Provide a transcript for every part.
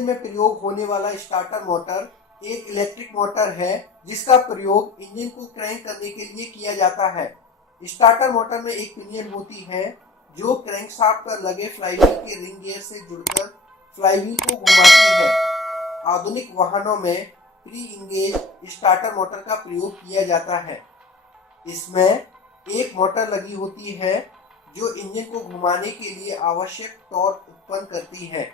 Engine में प्रयोग होने वाला स्टार्टर मोटर एक इलेक्ट्रिक मोटर है जिसका प्रयोग इंजन को क्रैंक करने के लिए किया जाता है। स्टार्टर मोटर में एक पिनियन होती है जो क्रैंकशाफ्ट पर लगे फ्लाईव्हील के रिंग गियर से जुड़कर फ्लाईव्हील को घुमाती है। आधुनिक वाहनों में प्री इंगेज स्टार्टर मोटर का प्रयोग किया जाता है। इसमें एक मोटर लगी होती है जो इंजन को घुमाने के लिए आवश्यक टॉर्क उत्पन्न करती है।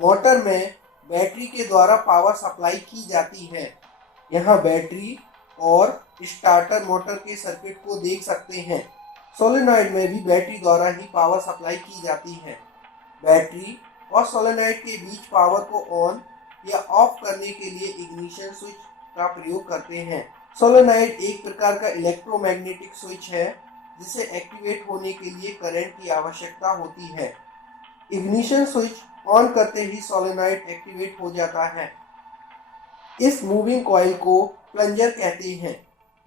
मोटर में बैटरी के द्वारा पावर सप्लाई की जाती है। यहाँ बैटरी और स्टार्टर मोटर के सर्किट को देख सकते हैं। सोलेनॉइड में भी बैटरी द्वारा ही पावर सप्लाई की जाती है। बैटरी और सोलेनॉइड के बीच पावर को ऑन या ऑफ करने के लिए इग्निशन स्विच का प्रयोग करते हैं। सोलेनॉइड एक प्रकार का इलेक्ट्रोमैग्नेटिक स्विच है जिसे एक्टिवेट होने के लिए करंट की आवश्यकता होती है। इग्निशन स्विच ऑन करते ही सोलेनॉइड एक्टिवेट हो जाता है। इस मूविंग कॉइल को प्लंजर कहते हैं।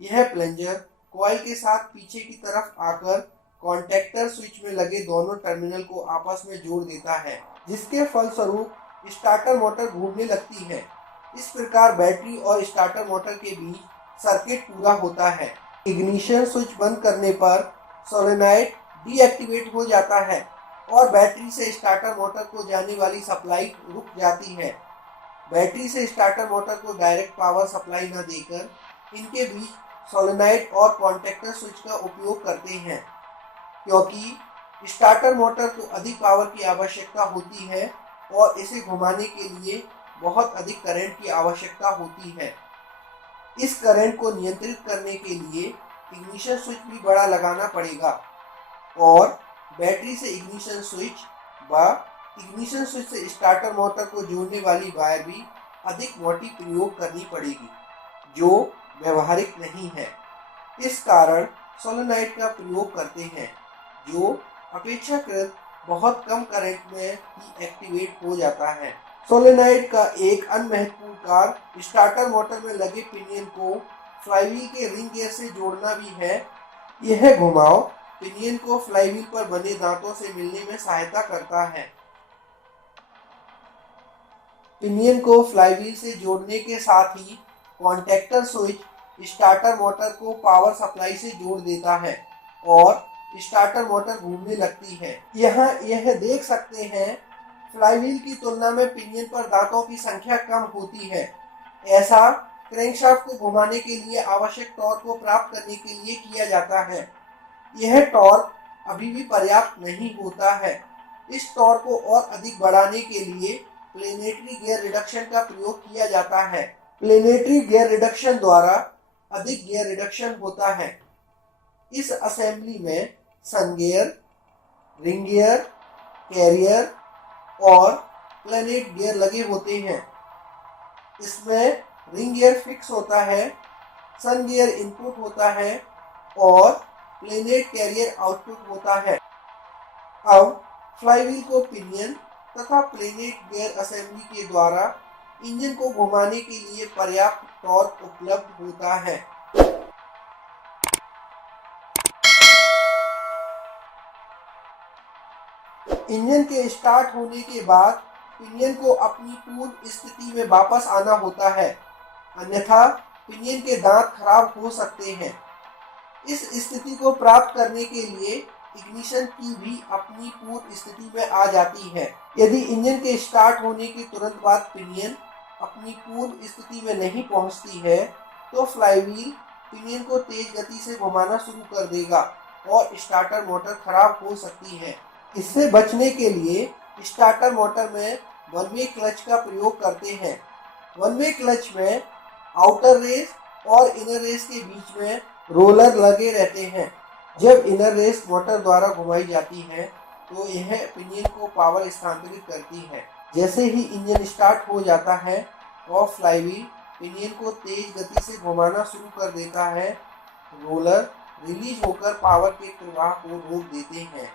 यह प्लंजर कॉइल के साथ पीछे की तरफ आकर कॉन्टैक्टर स्विच में लगे दोनों टर्मिनल को आपस में जोड़ देता है, जिसके फलस्वरूप स्टार्टर मोटर घूमने लगती है। इस प्रकार बैटरी और स्टार्टर मोटर के बीच सर्किट पूरा होता है। इग्निशन स्विच बंद करने पर सोलेनॉइड डीएक्टिवेट हो जाता है और बैटरी से स्टार्टर मोटर को जाने वाली सप्लाई रुक जाती है। बैटरी से स्टार्टर मोटर को डायरेक्ट पावर सप्लाई न देकर इनके बीच सोलेनॉइड और कॉन्टैक्टर स्विच का उपयोग करते हैं, क्योंकि स्टार्टर मोटर को अधिक पावर की आवश्यकता होती है और इसे घुमाने के लिए बहुत अधिक करंट की आवश्यकता होती है। इस करंट को नियंत्रित करने के लिए इग्निशन स्विच भी बड़ा लगाना पड़ेगा और बैटरी से इग्निशन स्विच व इग्निशन स्विच से स्टार्टर मोटर को जोड़ने वाली वायर भी अधिक मोटी प्रयोग करनी पड़ेगी, जो व्यवहारिक नहीं है। इस कारण सोलेनॉइड का प्रयोग करते हैं, जो अपेक्षाकृत बहुत कम करंट में ही एक्टिवेट हो जाता है। सोलेनॉइड का एक अन्य महत्वपूर्ण कार्य स्टार्टर मोटर में लगे पिनियन को फ्लाईव्हील के रिंग गियर से जोड़ना भी है। यह घुमाव पिनियन को फ्लाईव्हील पर बने दांतों से मिलने में सहायता करता है। पिनियन को फ्लाईव्हील से जोड़ने के साथ ही कॉन्टैक्टर स्विच स्टार्टर मोटर को पावर सप्लाई से जोड़ देता है और स्टार्टर मोटर घूमने लगती है। यहाँ यह देख सकते हैं, फ्लाईव्हील की तुलना में पिनियन पर दांतों की संख्या कम होती है। ऐसा क्रैंकशाफ्ट को घुमाने के लिए आवश्यक टॉर्क को प्राप्त करने के लिए किया जाता है। यह टॉर्क अभी भी पर्याप्त नहीं होता है। इस टॉर्क को और अधिक बढ़ाने के लिए प्लेनेटरी गियर रिडक्शन का प्रयोग किया जाता है। प्लेनेटरी गियर रिडक्शन द्वारा अधिक गियर रिडक्शन होता है। इस असेंबली में सन गियर, रिंग गियर, कैरियर और प्लेनेट गियर लगे होते हैं। इसमें रिंग गियर फिक्स होता है, सन गियर इनपुट होता है और प्लेनेट कैरियर आउटपुट होता है। अब फ्लाईव्हील को पिनियन तथा प्लेनेट गियर असेंबली के द्वारा इंजन को घुमाने के लिए पर्याप्त टॉर्क उपलब्ध होता है। इंजन के स्टार्ट होने के बाद पिनियन को अपनी पूर्व स्थिति में वापस आना होता है, अन्यथा पिनियन के दांत खराब हो सकते हैं। इस स्थिति को प्राप्त करने के लिए इग्निशन की भी अपनी पूर्व स्थिति में आ जाती है। यदि इंजन के स्टार्ट होने के तुरंत बाद पिनियन अपनी पूर्व स्थिति में नहीं पहुंचती है तो फ्लाईव्हील पिनियन को तेज गति से घुमाना शुरू कर देगा और स्टार्टर मोटर खराब हो सकती है। इससे बचने के लिए स्टार्टर मोटर में वन वे क्लच का प्रयोग करते हैं। वन वे क्लच में आउटर रेस और इनर रेस के बीच में रोलर लगे रहते हैं। जब इनर रेस मोटर द्वारा घुमाई जाती है तो यह पिनियन को पावर स्थानांतरित करती है। जैसे ही इंजन स्टार्ट हो जाता है और फ्लाईव्हील पिनियन को तेज गति से घुमाना शुरू कर देता है, रोलर रिलीज होकर पावर के प्रवाह को रोक देते हैं।